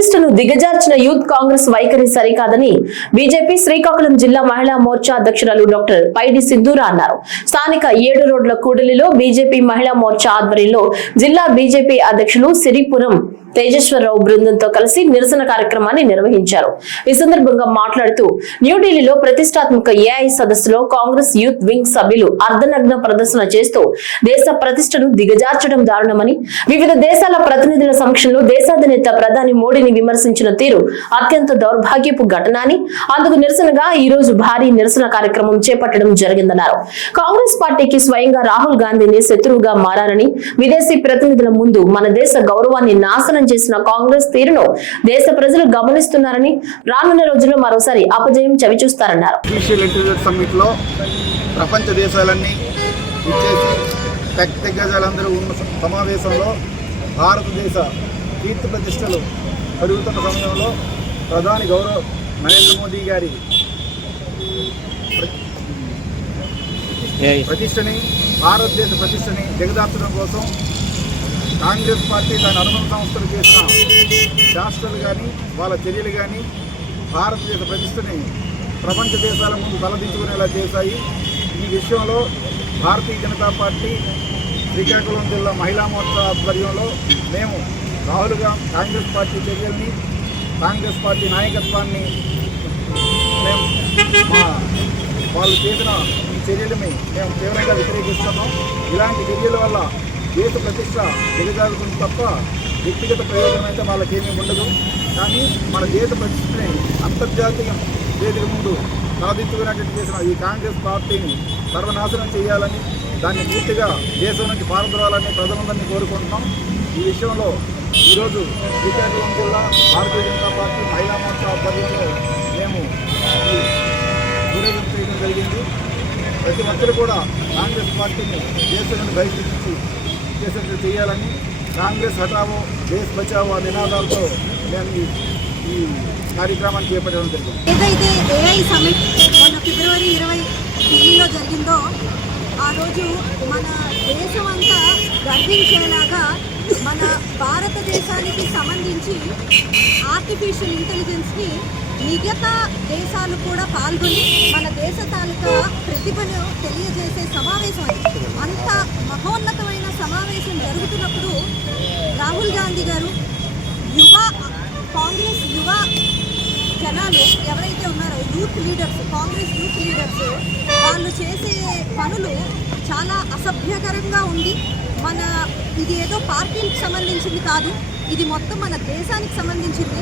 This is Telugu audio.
ప్రతిష్టను దిగజార్చిన యూత్ కాంగ్రెస్ వైఖరి సరికాదని బీజేపీ శ్రీకాకుళం జిల్లా మహిళా మోర్చా అధ్యక్షురాలు డాక్టర్ పైడి సింధూర అన్నారు. స్థానిక 7 రోడ్ల కూడలిలో బీజేపీ మహిళా మోర్చా ఆధ్వర్యంలో జిల్లా బీజేపీ అధ్యక్షులు సిరిపురం తేజేశ్వరరావు బృందంతో కలిసి నిరసన కార్యక్రమాన్ని నిర్వహించారు. ఈ సందర్భంగా మాట్లాడుతూ న్యూఢిల్లీలో ప్రతిష్టాత్మక ఏఐ సదస్సులో కాంగ్రెస్ యూత్ వింగ్ సభ్యులు అర్ధనగ్న ప్రదర్శన చేస్తూ దేశ ప్రతిష్టను దిగజార్చడం దారుణమని, వివిధ దేశాల ప్రతినిధుల సమక్షంలో దేశాధినేత ప్రధాని మోడీని విమర్శించిన తీరు అత్యంత దౌర్భాగ్యపు ఘటన అని, అందుకు నిరసనగా ఈ రోజు భారీ నిరసన కార్యక్రమం చేపట్టడం జరిగిందన్నారు. కాంగ్రెస్ పార్టీకి స్వయంగా రాహుల్ గాంధీని శత్రువుగా మారారని, విదేశీ ప్రతినిధుల ముందు మన దేశ గౌరవాన్ని నాశనం చేసిన కాంగ్రెస్ తీరును దేశ ప్రజలు గమనిస్తున్నారని, రానున్న రోజుల్లో మరోసారి అపజయం చవిచూస్తారన్నారు. ప్రపంచ దేశాలన్నీ దిగ్గజాలందరూ ఉన్న సమావేశంలో భారతదేశ కీర్తి ప్రతిష్టలు పెరుగుతున్న సమయంలో ప్రధాని గౌరవ నరేంద్ర మోదీ గారి ప్రతిష్టని, భారతదేశ ప్రతిష్టని దిగజార్చడం కోసం కాంగ్రెస్ పార్టీ దాని అనుబంధ సంస్థలు చేసిన శాస్త్రాలు కానీ వాళ్ళ చర్యలు కానీ భారతదేశ ప్రతిష్టని ప్రపంచ దేశాల ముందు తలదించుకునేలా చేశాయి. ఈ విషయంలో భారతీయ జనతా పార్టీ శ్రీకాకుళం జిల్లా మహిళా మోర్చా ఆధ్వర్యంలో మేము రాహుల్గా కాంగ్రెస్ పార్టీ చర్యల్ని, కాంగ్రెస్ పార్టీ నాయకత్వాన్ని మేము వాళ్ళు చేసిన ఈ చర్యలని మేము తీవ్రంగా వ్యతిరేకిస్తున్నాం. ఇలాంటి చర్యల వల్ల దేశ ప్రతిష్ట దిగజారుతుంది తప్ప వ్యక్తిగత ప్రయోజనం అయితే వాళ్ళకేమీ ఉండదు. కానీ మన దేశ ప్రతిష్టని అంతర్జాతీయ వేదిక ముందు సాధించుకునేటట్టు చేసిన ఈ కాంగ్రెస్ పార్టీని సర్వనాశనం చేయాలని, దాన్ని పూర్తిగా దేశం నుంచి పారద్రోలాలని ప్రజలందరినీ కోరుకుంటున్నాం. ఈ విషయంలో ఈరోజు శ్రీకాకుళం జిల్లా భారతీయ జనతా పార్టీ మహిళా మోర్చా ఆధ్వర్యంలో మేము ఊరేగింపు చేయడం జరిగింది. ప్రతి ఒక్కరు కూడా కాంగ్రెస్ పార్టీని దేశం నుండి బహిష్కరించి చేసేట్లు చేయాలని, కాంగ్రెస్ హటావో దేశ్ బచావో నినాదాలతో మేము ఈ కార్యక్రమాన్ని చేపట్టడం జరిగింది. ఏదైతే ఏఐ సమిట్ మొన్న ఫిబ్రవరి 20 ఢిల్లీలో జరిగిందో ఆ రోజు మన దేశం అంతా గర్వించేలాగా మన భారతదేశానికి సంబంధించి ఆర్టిఫిషియల్ ఇంటెలిజెన్స్ని మిగతా దేశాలు కూడా పాల్గొని మన దేశ తాలూకా ప్రతిభను తెలియజేసే సమావేశం అది. అంత మహోన్నతమైన సమావేశం జరుగుతున్నప్పుడు రాహుల్ గాంధీ గారు కాంగ్రెస్ యువ జనాలు ఎవరైతే ఉన్నారో youth leaders, Congress youth leaders, వాళ్ళు చేసే పనులు చాలా అసభ్యకరంగా ఉంది. ఇది ఏదో పార్టీలకు సంబంధించింది కాదు, ఇది మొత్తం మన దేశానికి సంబంధించింది.